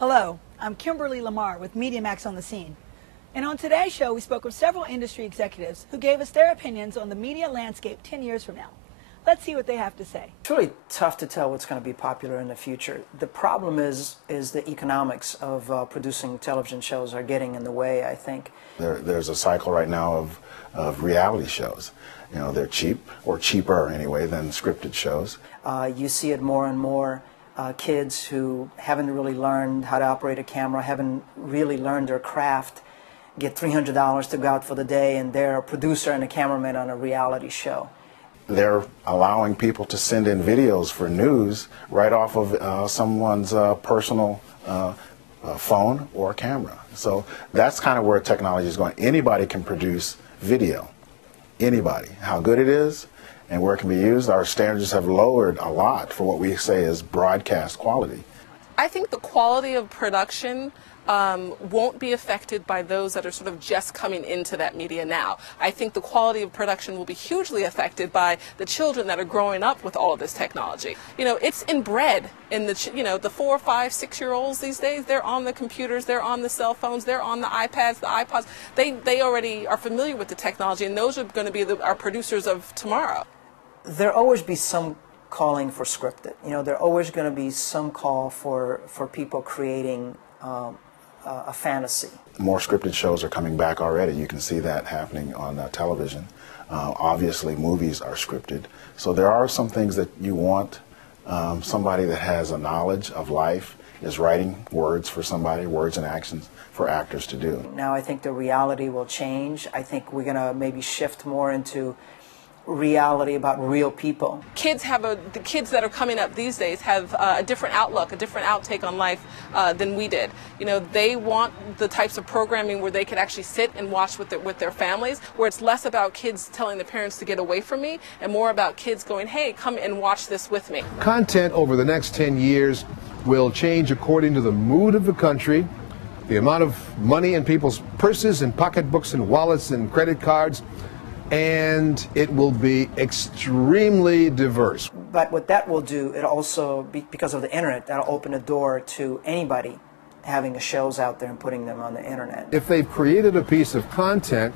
Hello, I'm Kimberly Lamar with MediaMax on the Scene. And on today's show, we spoke with several industry executives who gave us their opinions on the media landscape 10 years from now. Let's see what they have to say. It's really tough to tell what's going to be popular in the future. The problem is the economics of producing television shows are getting in the way, I think. There's a cycle right now of reality shows. You know, they're cheap, or cheaper anyway, than scripted shows. You see it more and more. Kids who haven't really learned how to operate a camera, haven't really learned their craft, get $300 to go out for the day, and they're a producer and a cameraman on a reality show. They're allowing people to send in videos for news right off of someone's personal phone or camera. So that's kind of where technology is going. Anybody can produce video. Anybody. How good it is and where it can be used, our standards have lowered a lot for what we say is broadcast quality. I think the quality of production won't be affected by those that are sort of just coming into that media now. I think the quality of production will be hugely affected by the children that are growing up with all of this technology. You know, it's inbred in the, you know, the 4, 5, 6-year-olds these days. They're on the computers, they're on the cell phones, they're on the iPads, the iPods. They already are familiar with the technology, and those are going to be our producers of tomorrow. There'll always be some calling for scripted. You know, there's always going to be some call for people creating a fantasy. More scripted shows are coming back already. You can see that happening on television. Obviously, movies are scripted. So there are some things that you want somebody that has a knowledge of life is writing words for somebody, words and actions for actors to do. Now I think the reality will change. I think we're going to maybe shift more into reality about real people. The kids that are coming up these days have a different outlook, a different outtake on life than we did. You know, they want the types of programming where they can actually sit and watch with their families, where it's less about kids telling the parents to get away from me and more about kids going, hey, come and watch this with me. Content over the next 10 years will change according to the mood of the country, the amount of money in people's purses and pocketbooks and wallets and credit cards, and it will be extremely diverse. But what that will do, it also, because of the internet, that'll open a door to anybody having shows out there and putting them on the internet. If they've created a piece of content,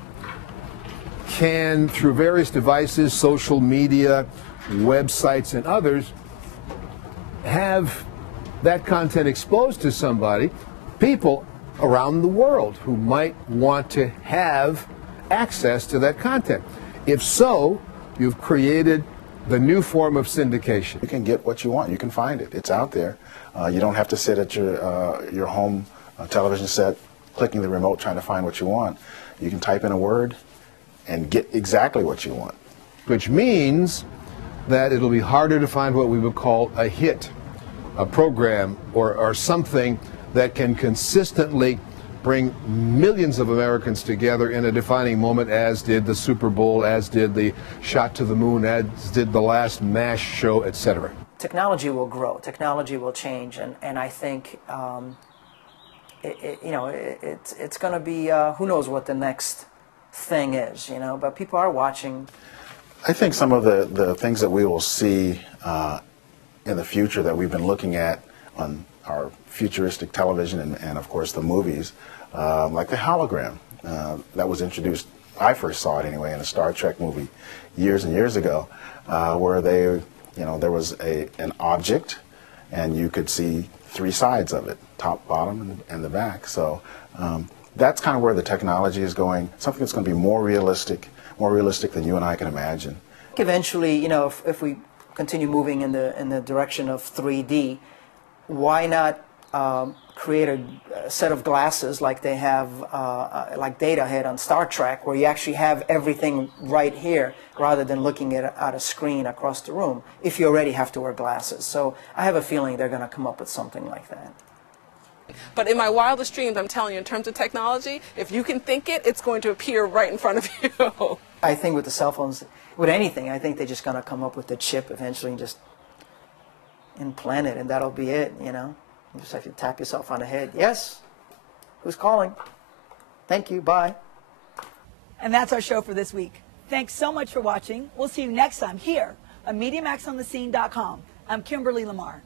can, through various devices, social media, websites, and others, have that content exposed to somebody, people around the world who might want to have access to that content. If so, you've created the new form of syndication. You can get what you want. You can find it. It's out there. You don't have to sit at your home television set clicking the remote trying to find what you want. You can type in a word and get exactly what you want. Which means that it'll be harder to find what we would call a hit, a program, or something that can consistently bring millions of Americans together in a defining moment, as did the Super Bowl, as did the Shot to the Moon, as did the last MASH show, etc. Technology will grow, technology will change, and I think it's going to be, who knows what the next thing is, you know, but people are watching. I think some of the things that we will see in the future that we've been looking at on our futuristic television and of course the movies, like the hologram that was introduced, I first saw it anyway, in a Star Trek movie years and years ago, where there was an object and you could see 3 sides of it, top, bottom, and the back. So that's kind of where the technology is going, something that's going to be more realistic than you and I can imagine. Eventually, you know, if we continue moving in the direction of 3D, why not create a set of glasses like they have, like Data had on Star Trek, where you actually have everything right here rather than looking at a screen across the room, if you already have to wear glasses. So I have a feeling they're going to come up with something like that. But in my wildest dreams, I'm telling you, in terms of technology, if you can think it, it's going to appear right in front of you. I think with the cell phones, with anything, I think they're just going to come up with the chip eventually and just implant it, and that'll be it, you know. You just have to tap yourself on the head. Yes? Who's calling? Thank you. Bye. And that's our show for this week. Thanks so much for watching. We'll see you next time here on MediaMaxOnTheScene.com. I'm Kimberly Lamar.